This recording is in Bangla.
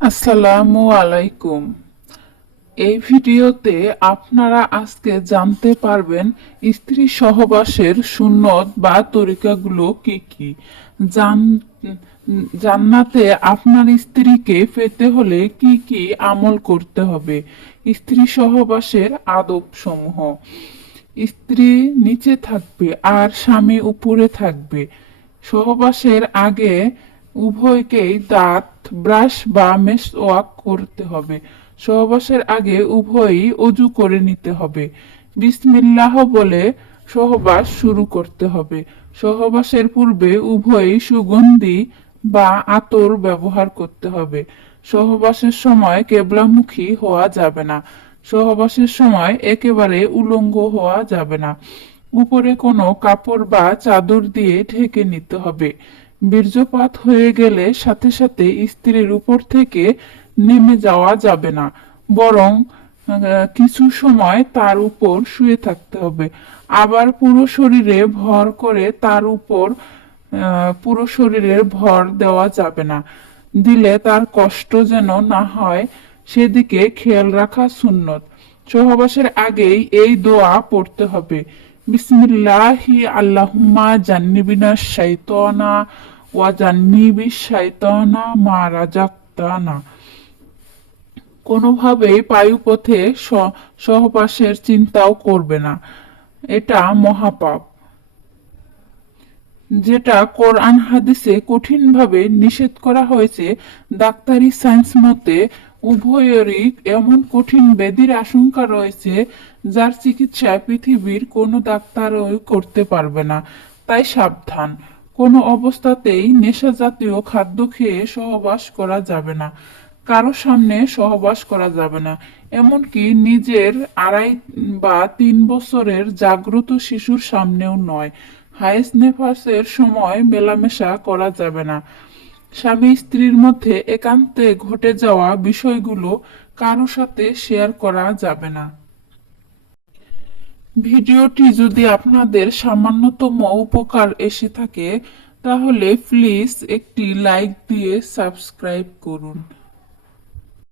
আসসালামু আলাইকুম। এই ভিডিওতে আপনারা আজকে জানতে পারবেন স্ত্রী সহবাসের সুন্নত বা তরিকাগুলো কি কি। জান জান্নাতে আপনার স্ত্রীকে পেতে হলে কি কি আমল করতে হবে। স্ত্রী সহবাসের আদব সমূহ স্ত্রী নিচে থাকবে আর স্বামী উপরে থাকবে। সহবাসের আগে উভয়কেই দাঁত, ব্রাশ বা মেস ওয়াক করতে হবে। সহবাসের আগে উভয়ই অজু করে নিতে হবে। বিসমিল্লাহ বলে সহবাস শুরু করতে হবে। সহবাসের পূর্বে উভয়ই সুগন্ধি বা আতর ব্যবহার করতে হবে। সহবাসের সময় কেবলামুখী হওয়া যাবে না। সহবাসের সময় একেবারে উলঙ্গ হওয়া যাবে না। উপরে কোনো কাপড় বা চাদর দিয়ে ঢেকে নিতে হবে। বীর্যপাত হয়ে গেলে সাথে সাথে স্ত্রীর উপর থেকে নেমে যাওয়া যাবে না। বরং কিছু সময় তার উপর শুয়ে থাকতে হবে। আবার পুরো শরীরে ভর করে তার উপর পুরো শরীরের ভর দেওয়া যাবে না। দিলে তার কষ্ট যেন না হয়, সেদিকে খেয়াল রাখা সুন্নত। সহবাসের আগেই এই দোয়া পড়তে হবে। বিসমিল্লাহি আল্লাহুম্মা জান্নিবিনা শাইতানা ওয়া জান্নিবি শাইতানা মা রাজাক্তানা। কোনোভাবেই বায়ুপথে স- সহবাসের চিন্তাও করবে না। এটা মহাপাপ। যেটা কোরআন হাদিসে কঠিনভাবে নিষেধ করা হয়েছে ডাক্তারি সায়েন্স মতে উভয়েরই এমন কঠিন ব্যাধির আশঙ্কা রয়েছে যার চিকিৎসা পৃথিবীর কোনো ডাক্তারই করতে পারবে না। তাই সাবধান। কোনো অবস্থাতেই নেশা জাতীয় খাদ্য খেয়ে সহবাস করা যাবে না। কারও সামনে সহবাস করা যাবে না। এমনকি নিজের আড়াই বা তিন বছরের জাগ্রত শিশুর সামনেও নয়। হাইস নেফাসের সময় মেলামেশা করা যাবে না। স্বামী স্ত্রীর মধ্যে একান্তে ঘটে যাওয়া বিষয়গুলো কারও সাথে শেয়ার করা যাবে না। ভিডিওটি যদি আপনাদের সামান্যতম উপকার এসে থাকে, তাহলে প্লিজ একটি লাইক দিয়ে সাবস্ক্রাইব করুন।